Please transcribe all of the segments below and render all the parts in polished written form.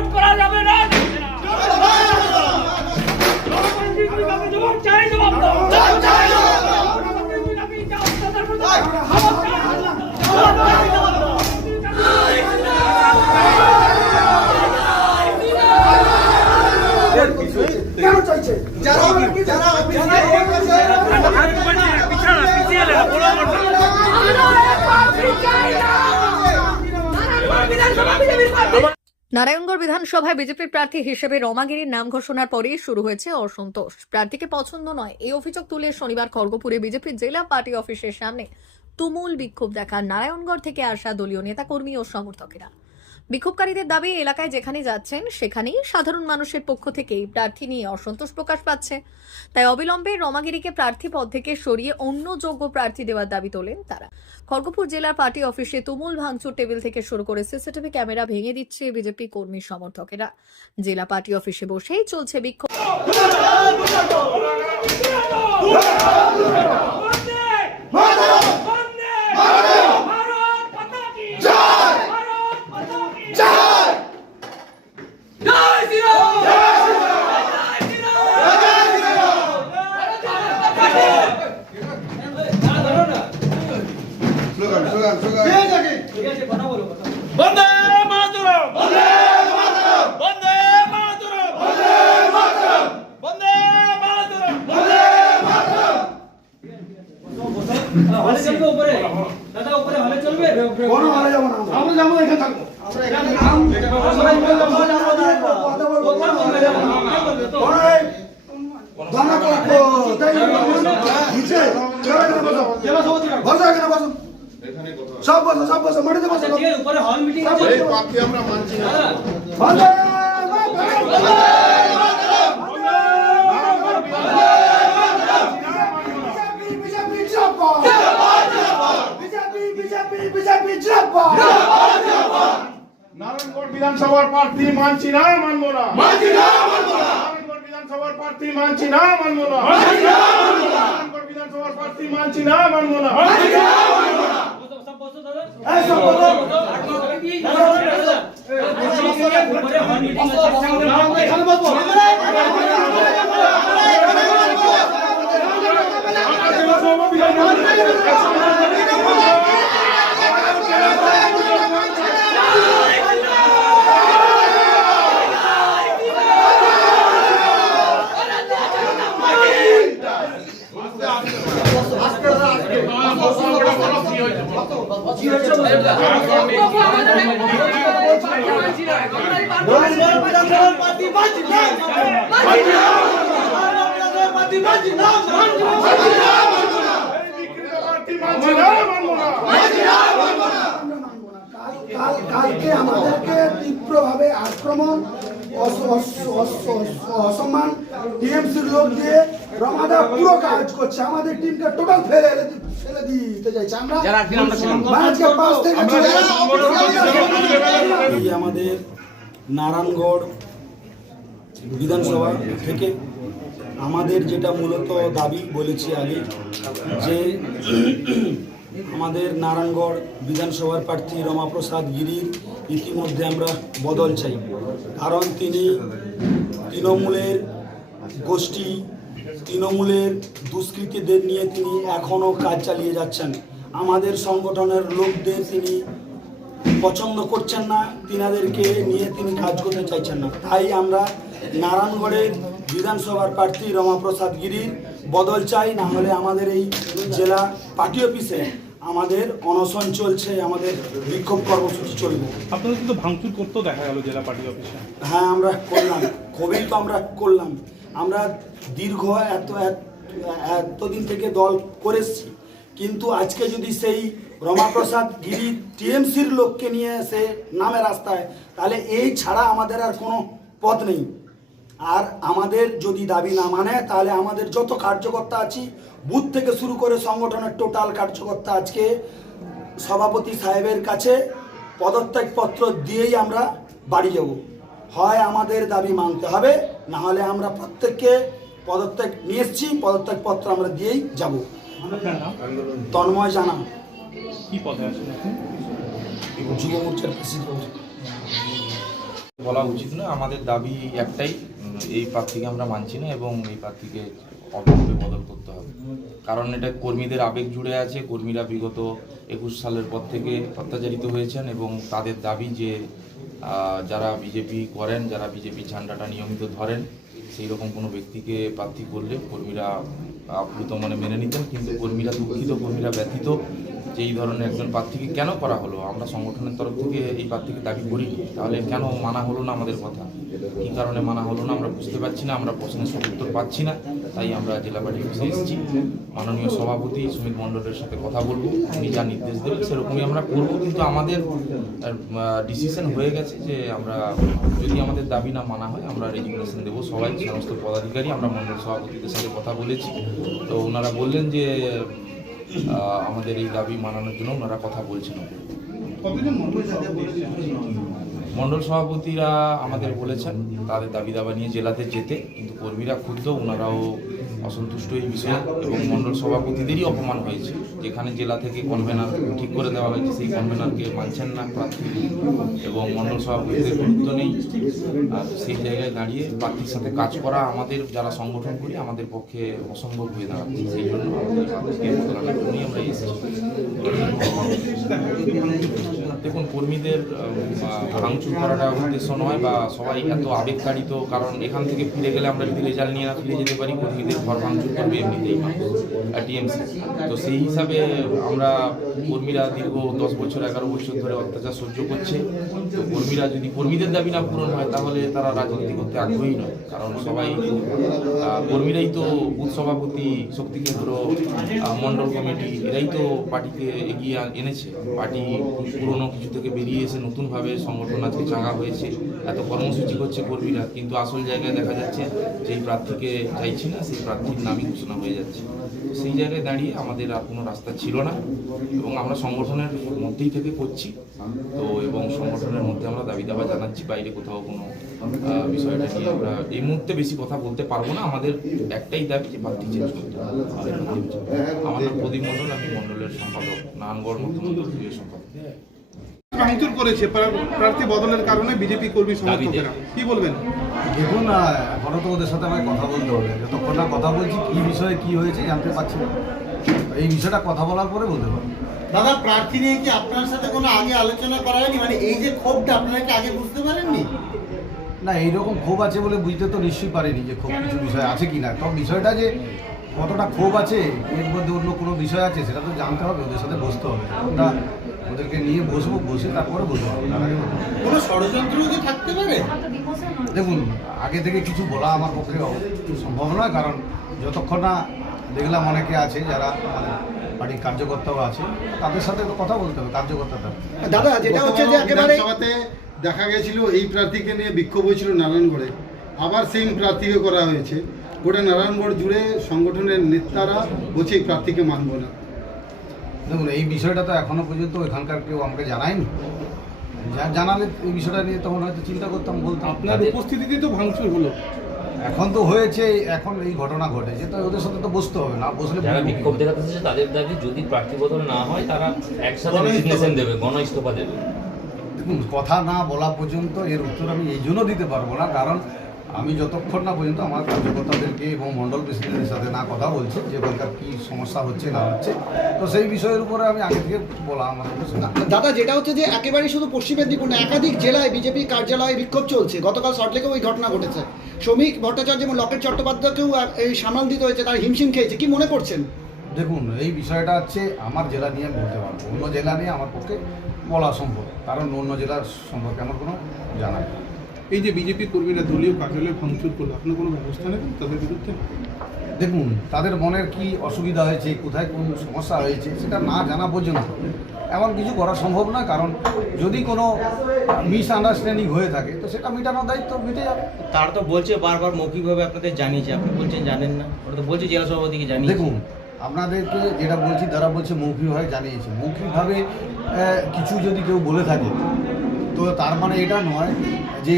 Vote করা যাবে না। জবাব চাই, জবাব দাও। কেন চাইছে নারায়ণগড় বিধানসভায় বিজেপির প্রার্থী হিসেবে রমাগিরির নাম ঘোষণার পরেই শুরু হয়েছে অসন্তোষ। প্রার্থীকে পছন্দ নয় এই অভিযোগ তুলে শনিবার খড়গপুরে বিজেপির জেলা পার্টি অফিসের সামনে তুমুল বিক্ষোভ দেখান নারায়ণগড় থেকে আসা দলীয় নেতাকর্মী ও সমর্থকেরা। বিক্ষোভকারীদের দাবি, এলাকায় যেখানে যাচ্ছেন সেখানেই সাধারণ মানুষের পক্ষ থেকেই প্রার্থী নিয়ে অসন্তোষ প্রকাশ পাচ্ছে। তাই অবিলম্বে রমাগিরিকে প্রার্থী পদ থেকে সরিয়ে অন্য যোগ্য প্রার্থী দেওয়ার দাবি তোলেন তারা। খড়গপুর জেলার পার্টি অফিসে তুমুল ভাঙচুর, টেবিল থেকে শুরু করে সিসিটিভি ক্যামেরা ভেঙে দিচ্ছে বিজেপি কর্মী সমর্থকেরা। জেলা পার্টি অফিসে বসেই চলছে বিক্ষোভ। বন্দে মাতরম, বন্দে মাতরম, বন্দে মাতরম, বন্দে মাতরম, বন্দে মাতরম, বন্দে মাতরম। হলে চলবে উপরে দাদা, উপরে হলে চলবে। কোন হলে যাব না, আমরা যাব, এখানে থাকবো। আমরা এখানে নাম সবাই বললাম কথা বলবো, কথা বলবো। ওরে দানা করতে তাই নিচে চলে গেল, বসো জেলা সভাপতি বসো, এখানে বসো, সব বসো, সব বসো, মাটিতে বসো। ঠিক আছে, উপরে হল মিটিং আছে। এই পার্টি আমরা মানছি না। বন্দে নারায়ণগড় বিধানসভার প্রার্থী মানছি না, মানবো না। নারায়ণগড় বিধানসভার প্রার্থী মানছি না, মানবো না। নারায়ণগড় বিধানসভার প্রার্থী মানছি না, মানবো না। সব বসো দাদা। এই সব বসো। উপরে হল মিটিং আছে। এখানে বসবো। কালকে আমাদেরকে তীব্রভাবে আক্রমণ, অসম্মান টিএমসির লোক দিয়ে রমাদা পুরো কাজ করছে, আমাদের টিমকে টোটাল ফেলে দিতে চাইছে। আমরা আজকে 5 থেকে এই আমাদের নারায়ণগড় বিধানসভা থেকে আমাদের যেটা মূলত দাবি বলেছি আগে, যে আমাদের নারায়ণগড় বিধানসভার প্রার্থী রমাপ্রসাদ গিরির ইতিমধ্যে আমরা বদল চাই। কারণ তিনি তৃণমূলের গোষ্ঠী, তৃণমূলের দুষ্কৃতীদের নিয়ে তিনি এখনও কাজ চালিয়ে যাচ্ছেন। আমাদের সংগঠনের লোকদের তিনি পছন্দ করছেন না, তিনাদেরকে নিয়ে তিনি কাজ করতে চাইছেন না। তাই আমরা নারায়ণগড়ের বিধানসভার প্রার্থী রমাপ্রসাদ গিরির বদল চাই, না হলে আমাদের এই জেলা পার্টি অফিসে আমাদের অনশন চলছে, আমাদের বিক্ষোভ কর্মসূচি চলবে। আপনাদের কিন্তু ভাঙচুর করতেও দেখা গেল জেলা পার্টি অফিসে। হ্যাঁ, আমরা করলাম, খুবই তো আমরা করলাম। আমরা দীর্ঘ এতদিন থেকে দল করেছি, কিন্তু আজকে যদি সেই রমাপ্রসাদ গিরি টিএমসির লোককে নিয়ে এসে নামে রাস্তায়, তাহলে এই ছাড়া আমাদের আর কোনো পথ নেই। আর আমাদের যদি দাবি না মানে, তাহলে আমাদের যত কার্যকর্তা আছি, বুথ থেকে শুরু করে সংগঠনের টোটাল কার্যকর্তা, আজকে সভাপতি সাহেবের কাছে পদত্যাগপত্র দিয়েই আমরা বাড়ি যাব। হয় আমাদের দাবি মানতে হবে, না হলে আমরা প্রত্যেককে পদত্যাগ নিয়ে এসেছি, পদত্যাগপত্র আমরা দিয়েই যাব। তন্ময় জানা, কি পদে আছেন আপনি? যুব মোর্চার প্রেসিডেন্ট। বলা উচিত না। আমাদের দাবি একটাই, এই প্রার্থীকে আমরা মানছি না এবং এই প্রার্থীকে অবিলম্বে বদল করতে হবে। কারণ এটা কর্মীদের আবেগ জুড়ে আছে। কর্মীরা বিগত 21 সালের পর থেকে অত্যাচারিত হয়েছেন এবং তাদের দাবি যে যারা বিজেপি করেন, যারা বিজেপি ঝান্ডাটা নিয়মিত ধরেন, সেই রকম কোনো ব্যক্তিকে প্রার্থী করলে কর্মীরা আপ্লুত মনে মেনে নিতেন। কিন্তু কর্মীরা দুঃখিত, কর্মীরা ব্যথিত যে এই ধরনের একজন প্রার্থীকে কেন করা হলো। আমরা সংগঠনের তরফ থেকে এই প্রার্থীকে দাবি করিনি, তাহলে কেন মানা হলো না আমাদের কথা, কী কারণে মানা হলো না আমরা বুঝতে পারছি না। আমরা প্রশ্নের উত্তর পাচ্ছি না, তাই আমরা জেলা পার্টি অফিসে এসেছি। মাননীয় সভাপতি সুমিত মণ্ডলের সাথে কথা বলবো, উনি যা নির্দেশ দেবেন সেরকমই আমরা করবো। কিন্তু আমাদের ডিসিশন হয়ে গেছে যে আমরা যদি আমাদের দাবি না মানা হয় আমরা রেজিগনেশন দেবো। সবাই সমস্ত পদাধিকারী আমরা মণ্ডল সভাপতিদের সাথে কথা বলেছি, তো ওনারা বললেন যে আমাদের এই দাবি মানানোর জন্য ওনারা কথা বলছেন। মণ্ডল সভাপতিরা আমাদের বলেছেন তাদের দাবি দাবা নিয়ে জেলাতে যেতে, কিন্তু কর্মীরা ক্ষুব্ধ, ওনারাও অসন্তুষ্ট এই বিষয়ে এবং মণ্ডল সভাপতিদেরই অপমান হয়েছে। যেখানে জেলা থেকে কনভেনার ঠিক করে দেওয়া হয়েছে সেই কনভেনারকে মানছেন না প্রার্থী এবং মণ্ডল সভাপতিদের গুরুত্ব নেই। আর সেই জায়গায় দাঁড়িয়ে প্রার্থীর সাথে কাজ করা আমাদের যারা সংগঠন করি আমাদের পক্ষে অসম্ভব হয়ে দাঁড়াচ্ছে। সেই জন্য আমাদের প্রার্থীকে বদলানোর জন্যই আমরা এসেছি। দেখুন, কর্মীদের ভাঙচুর করাটা উদ্দেশ্য নয় বা সবাই এত আবেগতাড়িত, কারণ এখান থেকে ফিরে গেলে আমরা যদি রেজাল্ট নিয়ে না ফিরে যেতে পারি কর্মীদের ঘর ভাঙচুর করবে এমনিতেই টিএমসি। তো সেই হিসাবে আমরা কর্মীরা দীর্ঘ 10 বছর 11 বছর ধরে অত্যাচার সহ্য করছে। তো কর্মীরা যদি কর্মীদের দাবি না পূরণ হয় তাহলে তারা রাজনীতি করতে আগ্রহী নয়, কারণ সবাই কর্মীরাই তো বুথ সভাপতি, শক্তিকেন্দ্র, মণ্ডল কমিটি এরাই তো পার্টিকে এগিয়ে এনেছে। পার্টি পুরনো কিছু থেকে বেরিয়ে এসে নতুনভাবে সংগঠন আজকে চাঙ্গা হয়েছে, এত কর্মসূচি করছে কর্মীরা, কিন্তু আসল জায়গায় দেখা যাচ্ছে যেই প্রার্থীকে চাইছি না সেই প্রার্থীর নামই ঘোষণা হয়ে যাচ্ছে। সেই জায়গায় দাঁড়িয়ে আমাদের আর কোনো রাস্তা ছিল না এবং আমরা সংগঠনের মধ্যেই থেকে করছি। তো এবং সংগঠনের মধ্যে আমরা দাবি দাবা জানাচ্ছি, বাইরে কোথাও কোনো বিষয়টা নিয়ে আমরা এই মুহূর্তে বেশি কথা বলতে পারবো না। আমাদের একটাই দাবি যে প্রার্থী চেঞ্জ করতে হবে। আমার নাম প্রদীপ মণ্ডল, আমি মণ্ডলের সম্পাদক, নারায়ণগড় মধ্যমন্ডল সম্পাদক। ভাঙচুর করেছে প্রার্থী বদলের কারণে বিজেপি কর্মী সমর্থকেরা, কি বলবেন? দেখুন, এখনো তো ওদের সাথে আমাকে কথা বলতে হবে। যতক্ষণ না কথা বলছি কী বিষয়ে কী হয়েছে জানতে পারছি না। এই বিষয়টা কথা বলার পরে বলতে পারবো। দাদা, প্রার্থী নিয়ে কি আপনার সাথে কোনো আগে আলোচনা করা হয়নি? মানে এই যে ক্ষোভটা আপনারা কি আগে বুঝতে পারেননি? না, এইরকম ক্ষোভ আছে বলে বুঝতে তো নিশ্চয়ই পারিনি যে ক্ষোভ কিছু বিষয় আছে কি না। তো বিষয়টা যে কতটা ক্ষোভ আছে, এর মধ্যে অন্য কোনো বিষয় আছে সেটা তো জানতে হবে, ওদের সাথে বসতে হবে। আমরা ওদেরকে নিয়ে বসবো, বসে তারপরে বলতে হবে। তার আগে কোনো ষড়যন্ত্র কি থাকতে পারে? দেখুন, আগে থেকে কিছু বলা আমার পক্ষে সম্ভব নয়, কারণ যতক্ষণ না দেখলাম অনেকে আছে যারা আমাদের পার্টির কার্যকর্তাও আছে, তাদের সাথে তো কথা বলতে হবে, কার্যকর্তারা। দাদা, যেটা হচ্ছে যে একেবারে বিধানসভাতে দেখা গেছিল এই প্রার্থীকে নিয়ে বিক্ষোভ হয়েছিল নারায়ণগড়ে, আবার সেই প্রার্থীকে করা হয়েছে। গোটা নারায়ণগড় জুড়ে সংগঠনের নেতারা বলছে এই প্রার্থীকে মানব না। দেখুন, এই বিষয়টা তো এখনো পর্যন্ত এখানকার কেউ আমাকে জানায়নি। জানালে এই বিষয়টা নিয়ে তখন হয়তো চিন্তা করতাম, বলতাম। আপনার উপস্থিতিতেই তো ভাঙচুর হলো। এখন তো হয়েছে, এখন এই ঘটনা ঘটেছে, তো ওদের সাথে তো বসতে হবে, না বসলে যারা বিক্ষোভ দেখাতেছে তাদের দাবি যদি প্রার্থী বদল না হয় তারা একসাথে রেজিগনেশন দেবে, গণ ইস্তফা দেবে। দেখুন, কথা না বলা পর্যন্ত এর উত্তর আমি এই জন্য দিতে পারবো না, কারণ আমি যতক্ষণ না পর্যন্ত আমার কার্যকর্তাদেরকে এবং মণ্ডল প্রেসিডেন্টের সাথে না কথা বলছে যে ওখানকার কী সমস্যা হচ্ছে না হচ্ছে, তো সেই বিষয়ের উপরে আমি আগে থেকে বলা আমার দাদা, যেটা হচ্ছে যে একেবারে শুধু পশ্চিম মেদিনীপুর না, একাধিক জেলায় বিজেপি কার্যালয়ে বিক্ষোভ চলছে। গতকাল সল্টলেকেও এই ঘটনা ঘটেছে। শ্রমিক ভট্টাচার্য এবং লকেট চট্টোপাধ্যায়কেও এই সামাল দিতে হয়েছে, তারা হিমশিম খেয়েছে। কি মনে করছেন? দেখুন, এই বিষয়টা হচ্ছে আমার জেলা নিয়ে বলতে পারবো, অন্য জেলা নিয়ে আমার পক্ষে বলা সম্ভব, কারণ অন্য জেলার সম্পর্কে আমার কোনো জানা নেই। এই যে বিজেপি কর্মীরা দলীয় কার্যালয়ে ভাঙচুর করলো, আপনি কোনো ব্যবস্থা নেবেন তাদের বিরুদ্ধে? দেখুন, তাদের মনের কি অসুবিধা হয়েছে, কোথায় কোন সমস্যা হয়েছে সেটা না জানা পর্যন্ত এমন কিছু করা সম্ভব না, কারণ যদি কোনো মিসআন্ডারস্ট্যান্ডিং হয়ে থাকে তো সেটা মেটানোর দায়িত্ব মিটে যাবে। তারা তো বলছে বারবার মৌখিকভাবে আপনাদের জানিয়েছে, আপনি বলছেন জানেন না। ওরা তো বলছে জেলা সভাপতিকে জানিয়েছে। দেখুন, আপনাদেরকে যেটা বলছি, তারা বলছে মৌখিকভাবে জানিয়েছে। মৌখিকভাবে কিছু যদি কেউ বলে থাকে তো তার মানে এটা নয় যে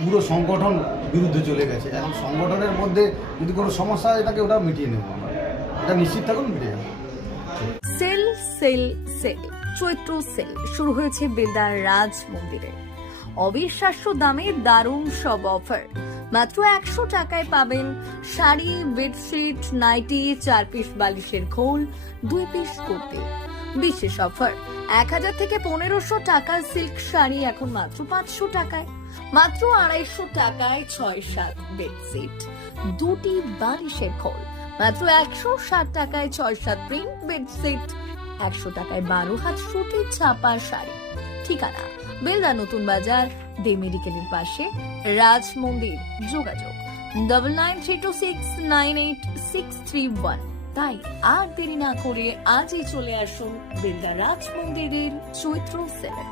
পুরো সংগঠন বিরুদ্ধে চলে গেছে। এখন সংগঠনের মধ্যে যদি কোনো সমস্যা হয় তাকে ওটা মিটিয়ে নেব আমরা, এটা নিশ্চিত থাকুন মিটে যাবে। সেল সেল সেল চৈত্র সেল শুরু হয়েছে বেলদার রাজ মন্দিরে। অবিশ্বাস্য দামে দারুণ সব অফার। মাত্র 100 টাকায় পাবেন শাড়ি, বেডশিট, নাইটি, 4 পিস বালিশের খোল, 2 পিস কুর্তি। বিশেষ অফার, 1000 থেকে 1500 টাকার সিল্ক শাড়ি এখন মাত্র 500 টাকায়। মাত্র 250 টাকায় 6-7 বেডশিট, 2টি বালিশের খোল। মাত্র 160 টাকায় 6-7 প্রিন্ট বেডশিট, 100 টাকায় 12 হাত সুতি ছাপা শাড়ি। ঠিকানা বেলদা নতুন বাজার, দে মেডিকেলের পাশে, রাজ মন্দির। যোগাযোগ 9932698631। তাই আর দেরি না করে আজই চলে আসুন বেলদা রাজ মন্দিরের চৈত্র সেলে।